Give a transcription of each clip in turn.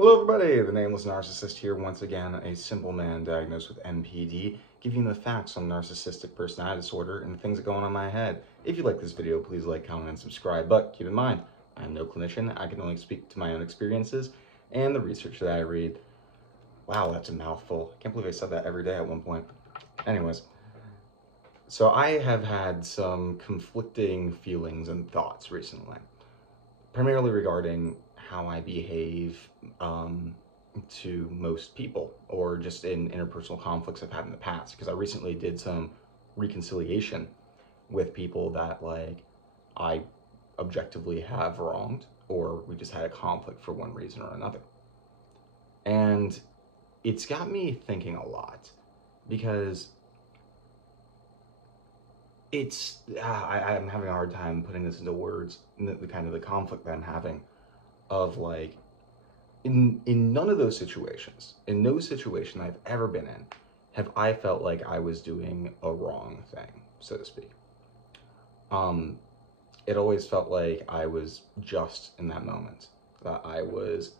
Hello everybody, the Nameless Narcissist here once again, a simple man diagnosed with NPD, giving you the facts on narcissistic personality disorder and the things that go on in my head. If you like this video, please like, comment, and subscribe, but keep in mind, I am no clinician, I can only speak to my own experiences and the research that I read. Wow, that's a mouthful. I can't believe I said that every day at one point. Anyways, so I have had some conflicting feelings and thoughts recently, primarily regarding how I behave to most people, or just in interpersonal conflicts I've had in the past, because I recently did some reconciliation with people that I objectively have wronged, or we just had a conflict for one reason or another. And it's got me thinking a lot, because I'm having a hard time putting this into words, the kind of the conflict that I'm having of in none of those situations, in no situation I've ever been in, have I felt like I was doing a wrong thing, so to speak. It always felt like I was just in that moment, that I was,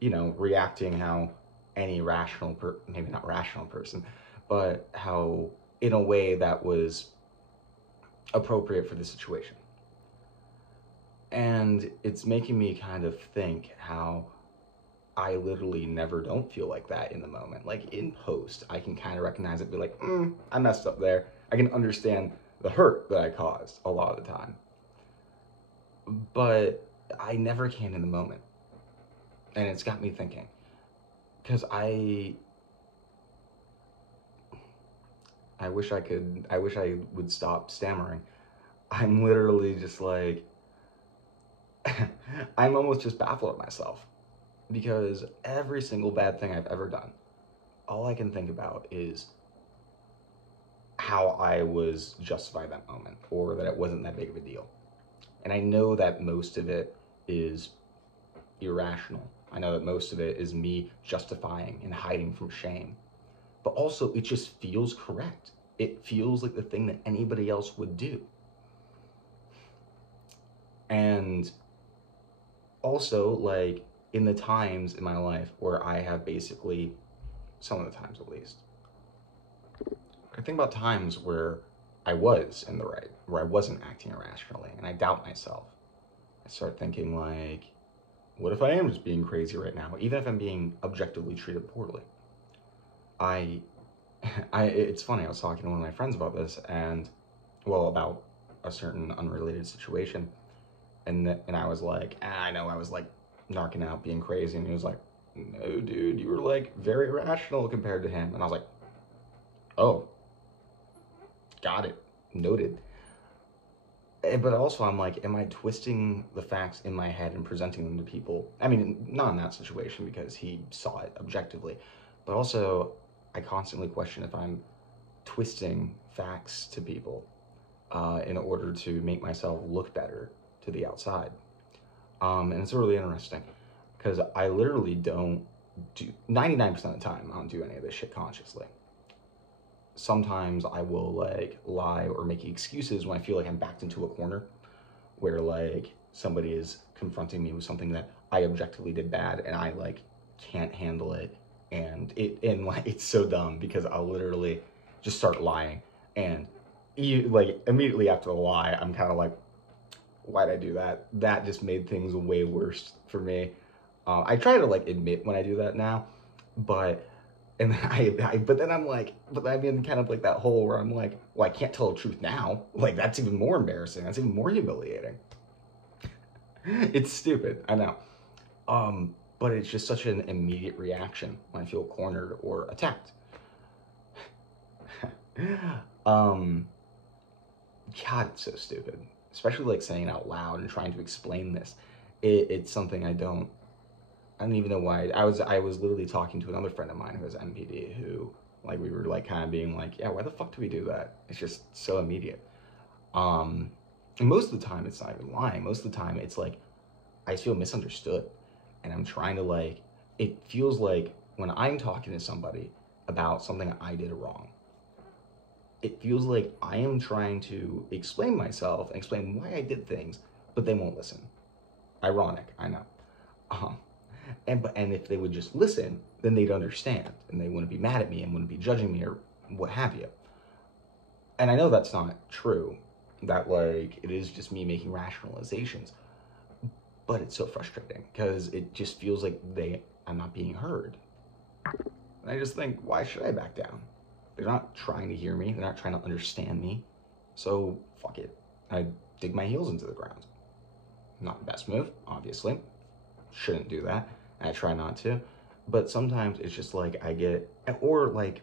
reacting how any rational, maybe not rational person, but how in a way that was appropriate for the situation. And it's making me kind of think how I literally never don't feel like that in the moment. Like in post, I can kind of recognize it, be like, I messed up there. I can understand the hurt that I caused a lot of the time. But I never can in the moment. And it's got me thinking, because I wish I would stop stammering. I'm literally just like, I'm almost just baffled at myself, because every single bad thing I've ever done, all I can think about is how I was justified that moment, or that it wasn't that big of a deal. And I know that most of it is irrational. I know that most of it is me justifying and hiding from shame. But also, it just feels correct. It feels like the thing that anybody else would do. And also, in the times in my life where I have basically, some of the times at least, I think about times where I was in the right, where I wasn't acting irrationally, and I doubt myself. I start thinking what if I am just being crazy right now, even if I'm being objectively treated poorly? It's funny, I was talking to one of my friends about this, and, about a certain unrelated situation, and I was like, I know I was knocking out, being crazy, and he was like, no dude, you were very rational compared to him. And I was like, oh, got it, noted. But also I'm like, am I twisting the facts in my head and presenting them to people? I mean, not in that situation, because he saw it objectively, but also I constantly question if I'm twisting facts to people in order to make myself look better to the outside. And it's really interesting, because I literally don't do, 99% of the time, I don't do any of this shit consciously. Sometimes I will lie or make excuses when I feel like I'm backed into a corner, where somebody is confronting me with something that I objectively did bad, and I can't handle it. And it's so dumb, because I'll literally just start lying, and immediately after the lie, I'm kind of like, why'd I do that? That just made things way worse for me. I try to admit when I do that now, but then I'm in kind of that hole where I'm like, well, I can't tell the truth now. That's even more embarrassing. That's even more humiliating. It's stupid, I know. But it's just such an immediate reaction when I feel cornered or attacked. God, it's so stupid. Especially saying it out loud and trying to explain this. It's something I don't even know why. I was literally talking to another friend of mine who has NPD, who we were kind of being yeah, why the fuck do we do that? It's just so immediate. And most of the time it's not even lying. Most of the time it's I feel misunderstood, and I'm trying to it feels like when I'm talking to somebody about something I did wrong, it feels like I am trying to explain myself and explain why I did things, but they won't listen. Ironic, I know. And if they would just listen, then they'd understand, and they wouldn't be mad at me and wouldn't be judging me or what have you. And I know that's not true, that like it is just me making rationalizations, but it's so frustrating because it just feels like I'm not being heard. And I just think, why should I back down? They're not trying to hear me. They're not trying to understand me. So fuck it. I dig my heels into the ground. Not the best move, obviously. Shouldn't do that. And I try not to. But sometimes it's just like I get, or like,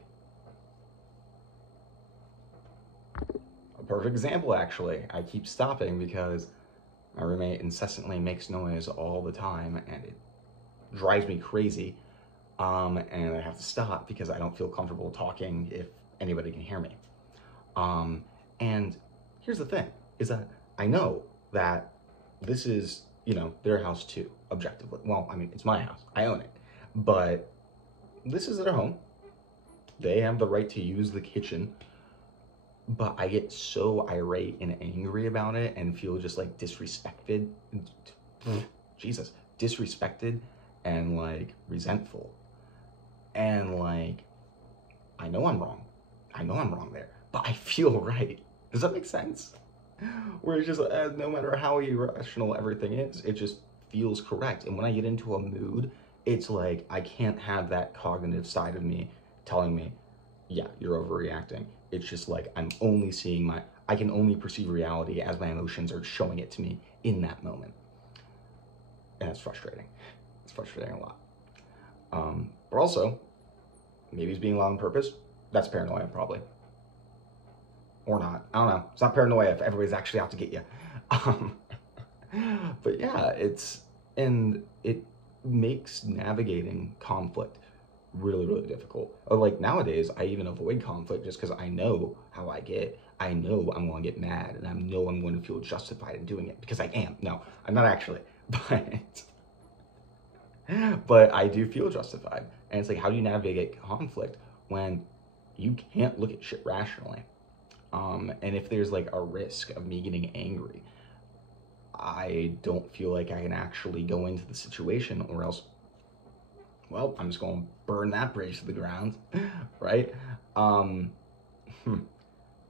a perfect example actually. I keep stopping because my roommate incessantly makes noise all the time and it drives me crazy. And I have to stop because I don't feel comfortable talking if anybody can hear me. And here's the thing, is that I know that this is, you know, their house too, objectively. Well, I mean, it's my house, I own it, but this is their home. They have the right to use the kitchen, but I get so irate and angry about it and feel just like disrespected, disrespected and like resentful. And like, I know I'm wrong. I know I'm wrong there, but I feel right. Does that make sense? Where it's just, no matter how irrational everything is, it just feels correct. And when I get into a mood, it's like, I can't have that cognitive side of me telling me, yeah, you're overreacting. It's just like, I'm only seeing I can only perceive reality as my emotions are showing it to me in that moment. And it's frustrating. It's frustrating a lot. But also, maybe it's being loud on purpose. That's paranoia, probably. Or not. I don't know. It's not paranoia if everybody's actually out to get you. But yeah, it makes navigating conflict really, really difficult. Like nowadays, I even avoid conflict just because I know how I get. I know I'm going to get mad, and I know I'm going to feel justified in doing it because I am. No, I'm not actually, but I do feel justified. And it's like, how do you navigate conflict when you can't look at shit rationally? And if there's like a risk of me getting angry, I don't feel like I can actually go into the situation, or else, well, I'm just going to burn that bridge to the ground, right?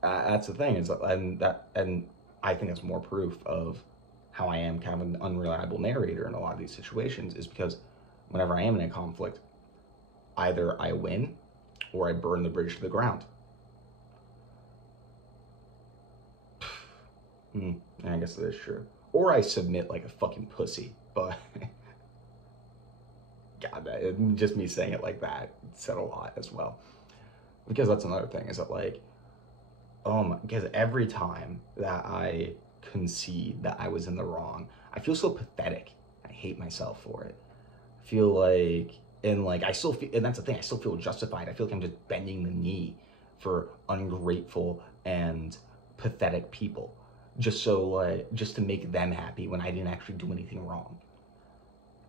That's the thing, and I think that's more proof of how I am kind of an unreliable narrator in a lot of these situations, is because whenever I am in a conflict, either I win or I burn the bridge to the ground. I guess that is true. Or I submit like a fucking pussy, but God, just me saying it like that said a lot as well. Because that's another thing, is that like, because every time that I concede that I was in the wrong, I feel so pathetic. I hate myself for it. I feel like, and like, I still feel, and that's the thing, I still feel justified. I feel like I'm just bending the knee for ungrateful and pathetic people. Just to make them happy when I didn't actually do anything wrong.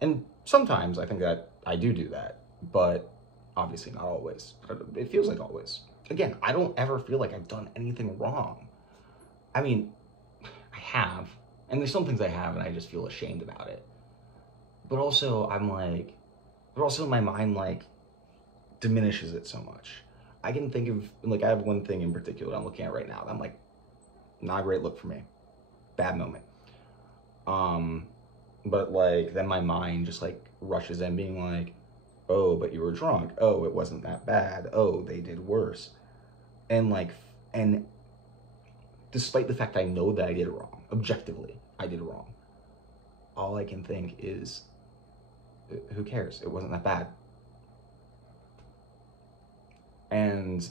And sometimes I think that I do that, but obviously not always. It feels like always. Again, I don't ever feel like I've done anything wrong. I mean, I have, and there's some things I have and I just feel ashamed about it. But also my mind like diminishes it so much. I can think of, like, I have one thing in particular I'm looking at right now that I'm like, not a great look for me. Bad moment. But like, then my mind just like rushes in being like, oh, but you were drunk. Oh, it wasn't that bad. Oh, they did worse. And despite the fact I know that I did wrong, objectively, I did wrong, all I can think is, who cares? It wasn't that bad. And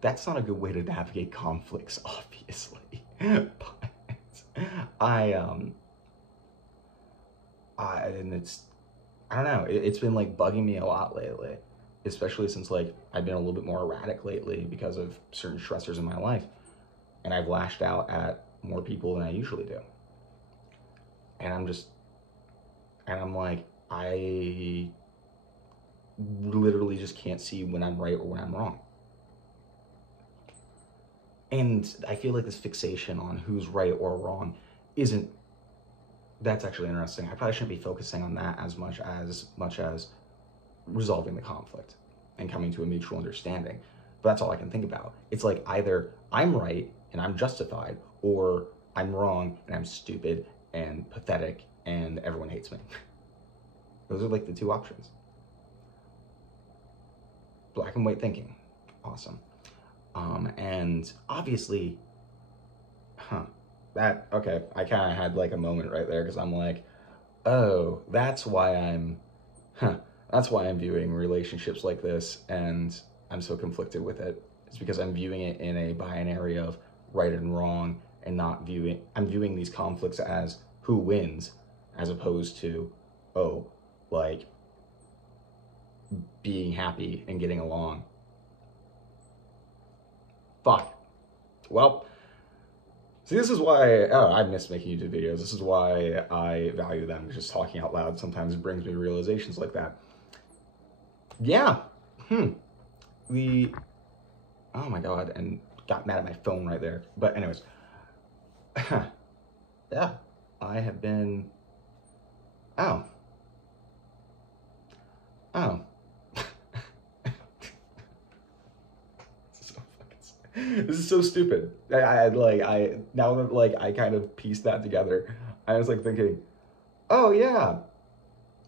that's not a good way to navigate conflicts, obviously. But I don't know, it's been like bugging me a lot lately, especially since like I've been a little bit more erratic lately because of certain stressors in my life, and I've lashed out at more people than I usually do. And I'm like, I literally just can't see when I'm right or when I'm wrong. And I feel like this fixation on who's right or wrong isn't That's actually interesting. I probably shouldn't be focusing on that as much as resolving the conflict and coming to a mutual understanding. But that's all I can think about. It's like either I'm right and I'm justified, or I'm wrong and I'm stupid and pathetic and everyone hates me. Those are like the two options. Black and white thinking. Awesome. And obviously, okay, I kind of had like a moment right there because I'm like, oh, that's why I'm viewing relationships like this and I'm so conflicted with it. It's because I'm viewing it in a binary of right and wrong and I'm viewing these conflicts as who wins as opposed to, oh, like being happy and getting along. Fuck. Well, see, this is why, I miss making YouTube videos. This is why I value them. Just talking out loud sometimes brings me realizations like that. Yeah. Oh my God, and got mad at my phone right there. But anyways, yeah, I have been, oh. This is so stupid. Now that like I kind of pieced that together, I was like thinking, oh yeah,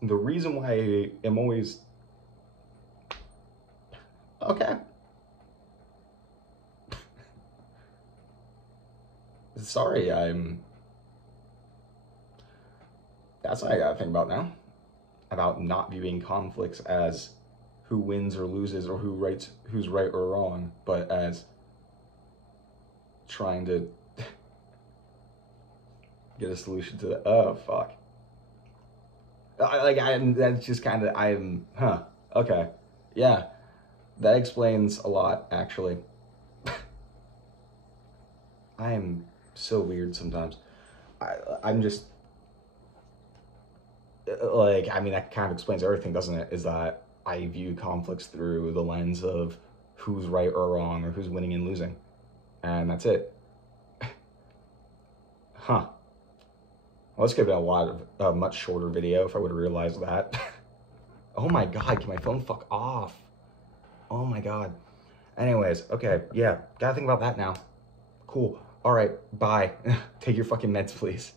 the reason why I am always okay. Sorry, that's what I gotta think about now. About not viewing conflicts as who wins or loses or who's right or wrong, but as trying to get a solution to the, oh fuck. That's just kind of, okay. Yeah, that explains a lot, actually. I am so weird sometimes. I'm just, like, I mean, that kind of explains everything, doesn't it? Is that I view conflicts through the lens of who's right or wrong or who's winning and losing. And that's it. Well, this could have been a much shorter video if I would have realized that. Oh my God, can my phone fuck off? Oh my God. Anyways, okay, yeah, gotta think about that now. Cool. All right, bye. Take your fucking meds, please.